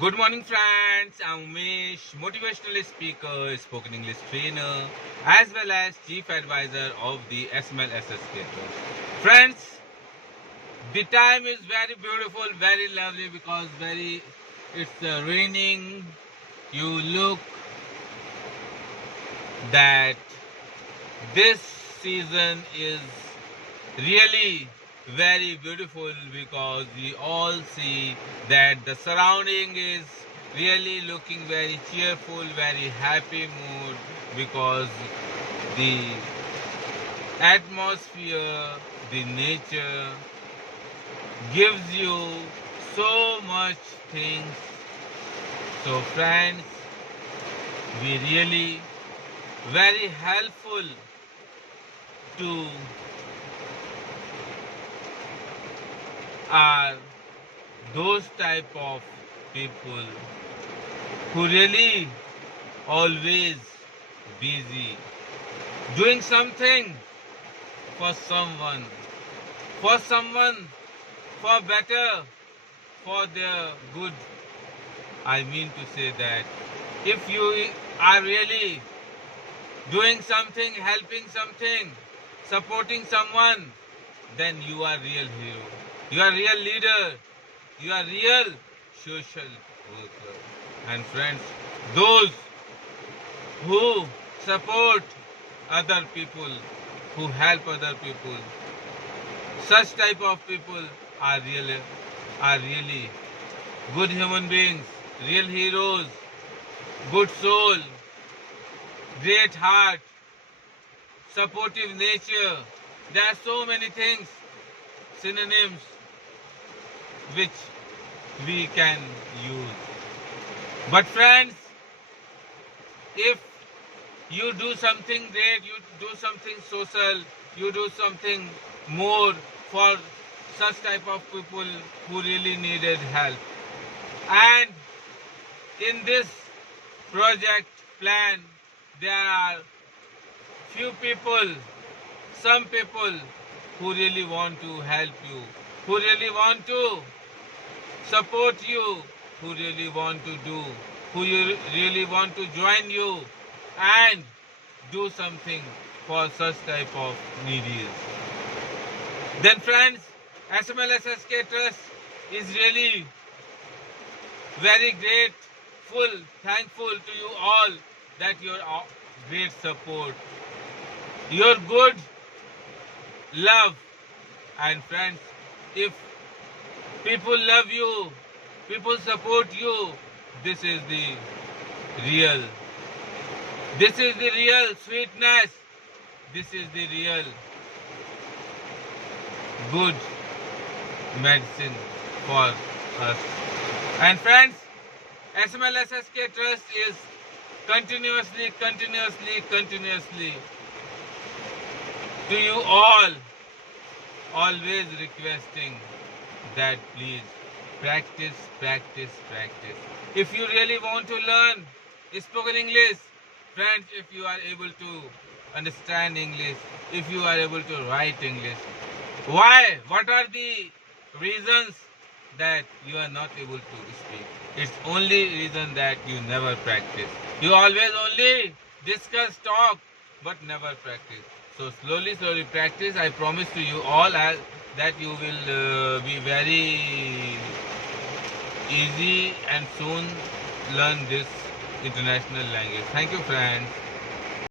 Good morning, friends. I'm Umesh, motivational speaker, spoken English trainer, as well as chief advisor of the SMLSSK TRUST. Friends, the time is very beautiful, very lovely because it's raining. You look that this season is really very beautiful because we all see that the surrounding is really looking very cheerful, very happy mood because the atmosphere, the nature gives you so much things. So friends, we really very helpful to are those type of people who really always busy doing something for someone, for better, for their good. I mean to say that if you are really doing something, helping something, supporting someone, then you are real hero. You are real leader. You are real social worker. And friends, those who support other people, who help other people, such type of people are really good human beings, real heroes, good soul, great heart, supportive nature. There are so many things, synonyms which we can use. But friends, if you do something great, you do something social, you do something more for such type of people who really needed help. And in this project plan, there are few people, some people who really want to help you, who really want to support you, who really want to do, who really want to join you and do something for such type of needy. Then friends, SMLSSK Trust is really very grateful, thankful to you all that your great support, your good love. And friends, if people love you, people support you, this is the real sweetness, this is the real good medicine for us. And friends, SMLSSK Trust is continuously to you all always requesting that please practice. If you really want to learn spoken English, friends, if you are able to understand English, if you are able to write English, why? What are the reasons that you are not able to speak? It's only reason that you never practice. You always only discuss, talk, but never practice. So slowly practice. I promise to you all that you will be very easy and soon learn this international language. Thank you, friends.